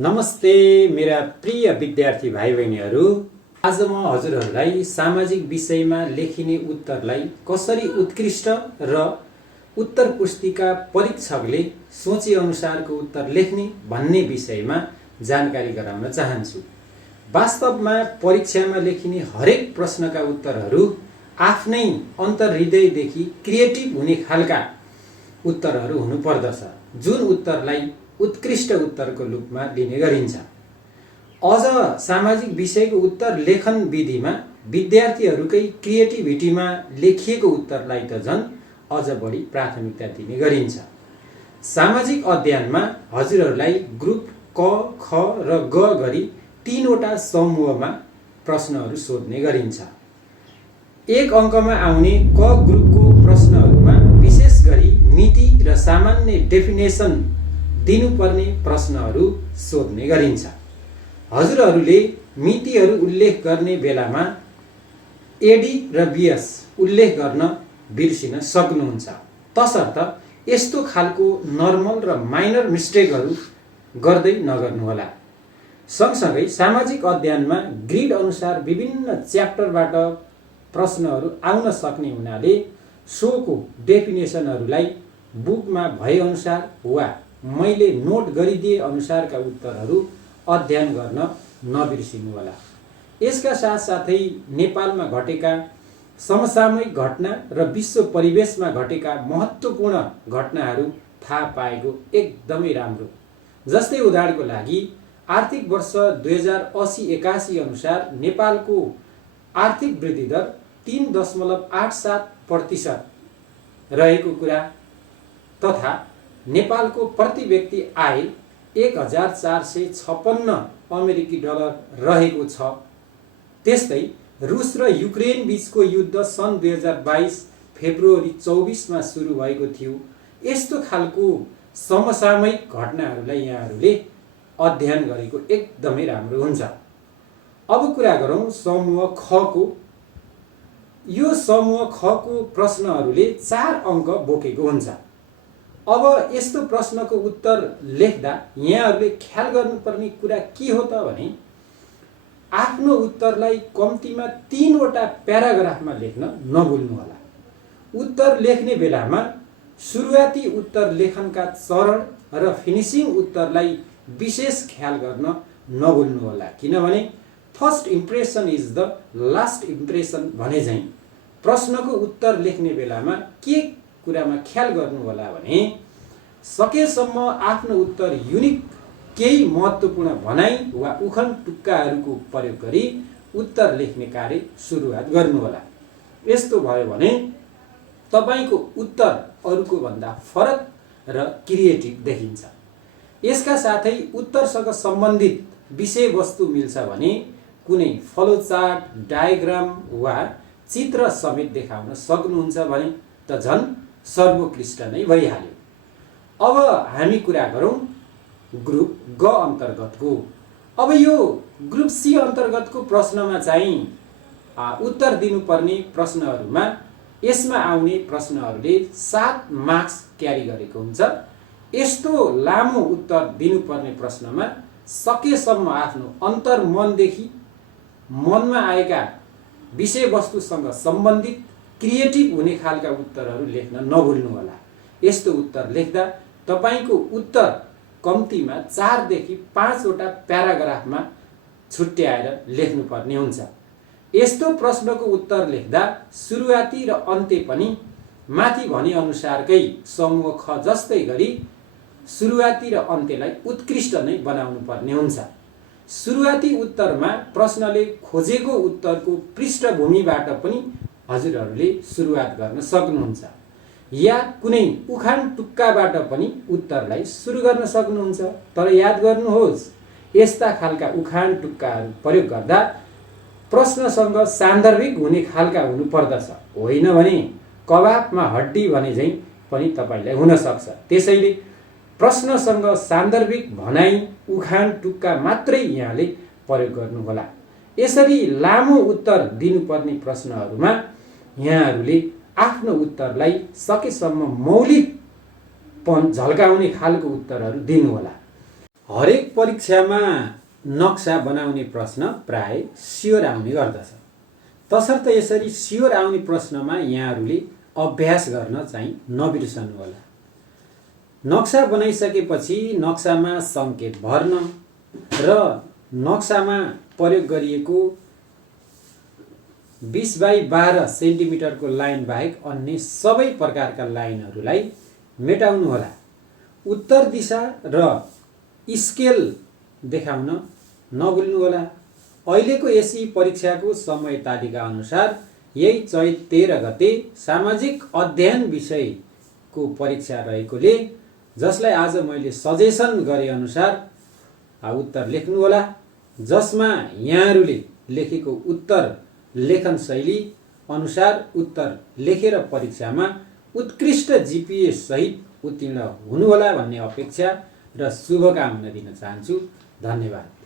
नमस्ते मेरा प्रिय विद्यार्थी भाइ बहिनीहरू। आज म हजुरहरूलाई सामाजिक विषयमा लेखिने उत्तरलाई कसरी उत्कृष्ट र उत्तर पुस्तिका परीक्षकले सोचे अनुसारको उत्तर लेख्ने भन्ने विषयमा जानकारी गराउन चाहन्छु। वास्तवमा परीक्षामा लेखिने हरेक प्रश्नका उत्तरहरू आफ्नै अन्तर्हृदयदेखि क्रिएटिभ हुने खालका उत्तरहरू हुनुपर्दछ, जुन उत्तरलाई उत्कृष्ट उत्तरको रूपमा लिने गरिन्छ। अझ सामाजिक विषयको उत्तर लेखन विधिमा विद्यार्थीहरूकै क्रिएटिभिटीमा लेखिएको उत्तरलाई त झन् अझ बढी प्राथमिकता दिने गरिन्छ। सामाजिक अध्ययनमा हजुरहरूलाई ग्रुप क, ख र ग गरी 3वटा समूहमा प्रश्नहरू सोध्ने गरिन्छ। 1 अङ्कमा आउने क ग्रुपको प्रश्नहरूमा विशेष गरी मिति र सामान्य डेफिनेसन दिनुपर्ने प्रश्नहरू सोध्ने गरिन्छ। हजुरहरूले मितिहरू उल्लेख गर्ने बेलामा एडी र बिएस उल्लेख गर्न बिर्सिन सक्नुहुन्छ, तसर्थ यस्तो खालको नर्मल र माइनर मिस्टेकहरू गर्दै नगर्नुहोला। सँगसँगै सामाजिक अध्ययनमा ग्रिड अनुसार विभिन्न च्याप्टरबाट प्रश्नहरू आउन सक्ने हुनाले सोको डेफिनेसनहरूलाई बुकमा भए अनुसार वा मैले नोट गरिदिए अनुसारका उत्तरहरू अध्ययन गर्न नबिर्सिनुहोला। यसका साथसाथै नेपालमा घटेका समसामयिक घटना र विश्व परिवेशमा घटेका महत्त्वपूर्ण घटनाहरू थाहा पाएको एकदमै राम्रो। जस्तै उदाहरणको लागि आर्थिक वर्ष 2080-81 अनुसार नेपालको आर्थिक वृद्धि दर 3.87% रहेको कुरा तथा नेपालको प्रति व्यक्ति आय 1456 अमेरिकी डलर रहेको छ। त्यस्तै रुस र युक्रेन बीचको युद्ध सन् 2022 फेब्रुअरी 24 सुरु भएको थियो। यस्तो खालको समसामयिक घटनाहरूलाई यहाँहरूले अध्ययन गरेको एकदमै राम्रो हुन्छ। अब कुरा गरौँ समूह ख को। यो समूह ख को प्रश्नहरूले 4 अङ्क बोकेको हुन्छ। अब यस्तो प्रश्नको उत्तर लेख्दा यहाँहरूले ख्याल गर्नुपर्ने कुरा के हो त भने आफ्नो उत्तरलाई कम्तीमा 3वटा प्याराग्राफमा लेख्न नभुल्नुहोला। उत्तर लेख्ने बेलामा सुरुवाती उत्तर लेखनका चरण र फिनिसिङ उत्तरलाई विशेष ख्याल गर्न नभुल्नुहोला, किनभने first impression is the last impression भने झैँ प्रश्नको उत्तर लेख्ने बेलामा के कुरामा ख्याल गर्नुहोला भने सकेसम्म आफ्नो उत्तर युनिक केही महत्त्वपूर्ण भनाइ वा उखन टुक्काहरूको प्रयोग गरी उत्तर लेख्ने कार्य सुरुवात गर्नुहोला। यस्तो भयो भने तपाईको उत्तर अरूको भन्दा फरक र क्रिएटिभ देखिन्छ। यसका साथै उत्तरसँग सम्बन्धित विषयवस्तु मिल्छ भने कुनै फ्लोचार्ट, डायग्राम वा चित्र समेत देखाउन सक्नुहुन्छ भने त झन् सर्वोत्कृष्ट नै भइहाल्यो। अब हामी कुरा गरौँ ग्रुप ग अन्तर्गतको। अब यो ग्रुप सी अन्तर्गतको प्रश्नमा चाहिँ उत्तर दिनुपर्ने प्रश्नहरूमा यसमा आउने प्रश्नहरूले 7 मार्क्स क्यारी गरेको हुन्छ। यस्तो लामो उत्तर दिनुपर्ने प्रश्नमा सकेसम्म आफ्नो अन्तर्मनदेखि मनमा आएका विषयवस्तुसँग सम्बन्धित क्रिएटिभ हुने खालका उत्तरहरू लेख्न नभुल्नुहोला। यस्तो उत्तर लेख्दा तपाईको उत्तर कम्तीमा 4 देखि 5वटा प्याराग्राफमा छुट्याएर लेख्नुपर्ने हुन्छ। यस्तो प्रश्नको उत्तर लेख्दा सुरुवाती र अन्त्य पनि माथि भने अनुसारकै समूह ख जस्तै गरी सुरुवाती र अन्त्यलाई उत्कृष्ट नै बनाउनु पर्ने हुन्छ। सुरुवाती उत्तरमा प्रश्नले खोजेको उत्तरको पृष्ठभूमिबाट पनि हजुरहरूले सुरुवात गर्न सक्नुहुन्छ, या कुनै उखान टुक्काबाट पनि उत्तरलाई सुरु गर्न सक्नुहुन्छ। तर याद गर्नुहोस्, यस्ता खालका उखान टुक्काहरू प्रयोग गर्दा प्रश्नसँग सान्दर्भिक हुने खालका हुनुपर्दछ, होइन भने कबाबमा हड्डी भने झैँ पनि तपाईलाई हुन सक्छ। त्यसैले प्रश्नसँग सान्दर्भिक भनाइ उखान टुक्का मात्रै यहाँले प्रयोग गर्नुहोला। यसरी लामो उत्तर दिनुपर्ने प्रश्नहरूमा यहाँहरूले आफ्नो उत्तरलाई सकेसम्म मौलिकपन झल्काउने खालको उत्तरहरू दिनुहोला। हरेक परीक्षामा नक्सा बनाउने प्रश्न प्राय स्योर आउने गर्दछ। तसर्थ यसरी स्योर आउने प्रश्नमा यहाँहरूले अभ्यास गर्न चाहिँ नबिर्सनुहोला। नक्सा बनाइसकेपछि नक्सामा सङ्केत भर्न र नक्सामा प्रयोग गरिएको 20 बाई 12 सेन्टिमिटरको लाइन बाहेक अन्य सबै प्रकारका लाइनहरूलाई मेटाउनुहोला। उत्तर दिशा र स्केल देखाउन नभुल्नुहोला। अहिलेको एसई परीक्षाको समय तालिका अनुसार यही चैत 13 गते सामाजिक अध्ययन विषयको परीक्षा रहेकोले जसलाई आज मैले सजेसन गरे अनुसार उत्तर लेख्नुहोला, जसमा यहाँहरूले लेखेको उत्तर लेखन शैली अनुसार उत्तर लेखेर परीक्षामा उत्कृष्ट जिपिए सहित उत्तीर्ण हुनुहोला भन्ने अपेक्षा र शुभकामना दिन चाहन्छु। धन्यवाद।